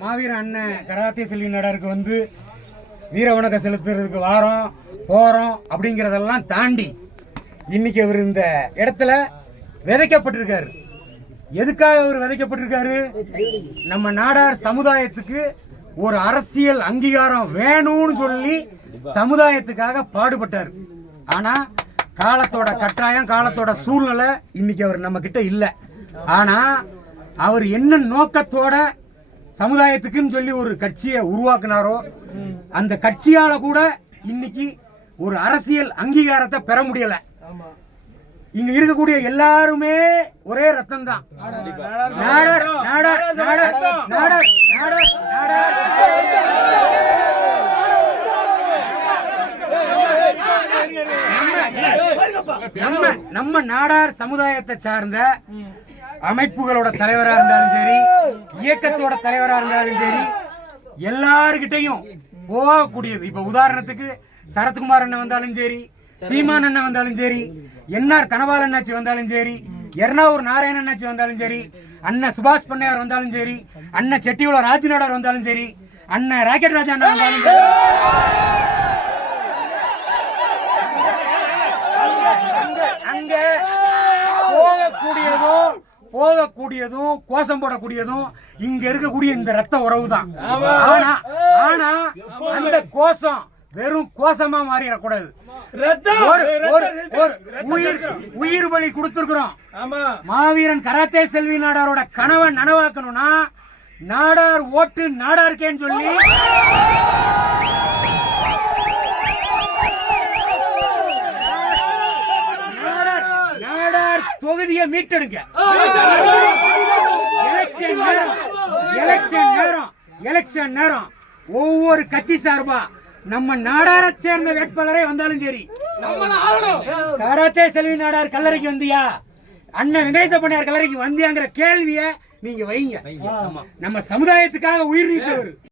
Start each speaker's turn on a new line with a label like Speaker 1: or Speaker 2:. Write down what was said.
Speaker 1: மாவீர அண்ணன் கராத்தே செல்வி நடருக்கு வந்து வீர வணக்கம் செலுத்துறதுக்கு வாரோம் போகிறோம் அப்படிங்கிறதெல்லாம் தாண்டி இன்னைக்கு அவர் இந்த இடத்துல விதைக்கப்பட்டிருக்காரு. எதுக்காக அவர் விதைக்கப்பட்டிருக்காரு? நம்ம நாடார் சமுதாயத்துக்கு ஒரு அரசியல் அங்கீகாரம் வேணும்னு சொல்லி சமுதாயத்துக்காக பாடுபட்டார். ஆனால் காலத்தோட கட்டாயம் காலத்தோட சூழ்நிலை இன்னைக்கு அவர் நம்ம கிட்ட இல்லை. ஆனால் அவர் என்ன நோக்கத்தோட சமுதாயத்துக்குன்னு சொல்லி ஒரு கட்சியை உருவாக்குனாரோ அந்த கட்சியால கூட இன்னைக்கு ஒரு அரசியல் அங்கீகாரத்தை பெற முடியல. இங்க இருக்கக்கூடிய எல்லாருமே ஒரே ரத்தம் தான் நாடர் நாடர் நாடர் நாடர் நாடர் நாடர். நம்ம நம்ம நாடார் சமுதாயத்தை சார்ந்த அமைப்புகளோட தலைவரா இருந்தாலும் சரி இயக்கத்தோட தலைவரா இருந்தாலும் சரி எல்லாருக்கிட்டையும் போகக்கூடியது. இப்ப உதாரணத்துக்கு சரத்குமார் அண்ணன் வந்தாலும் சரி சீமான் அண்ணன் வந்தாலும் சரி என்ஆர் தனபால் அண்ணாச்சி வந்தாலும் சரி எர்ணாவூர் நாராயண அண்ணாச்சி வந்தாலும் சரி அண்ணன் சுபாஷ் பண்ணையார் வந்தாலும் சரி அண்ணன் செட்டியோட ராஜ்நாடார் வந்தாலும் சரி அண்ணன் ராக்கெட் ராஜா அண்ணா வந்தாலும் சரி. அங்க போகக்கூடியதும் போகக்கூடியதும் கோஷம் போடக்கூடியதும் இங்க இருக்கக்கூடிய இந்த ரத்த உறவு தான் ஆனா ஆனா அந்த கோஷம் வெறும் கோஷமா மாறிடக்கூடாது. உயிர் உயிர் பலி கொடுத்துருக்குறோம். மாவீரன் கராத்தே செல்வி நாடாரோட கனவை நனவாக்கணும்னா நாடார் ஓட்டு நாடாருக்கேன்னு சொல்லி நாடார் நாடார் தொகுதியை மீட்டெடுங்க எலெக்ஷன் நேரம் எலெக்ஷன் நேரம் எலெக்ஷன் நேரம் ஒவ்வொரு கட்சி சார்பா நம்ம நாடார சேர்ந்த வேட்பாளரே வந்தாலும் சரி கராத்தே செல்வி நாடார் கல்லறைக்கு வந்தியா அண்ணன் வெங்கடேச பண்ணியார் கல்லறைக்கு வந்தியாங்கிற கேள்விய நீங்க வைங்க நம்ம சமுதாயத்துக்காக உயிர் நீத்தவர்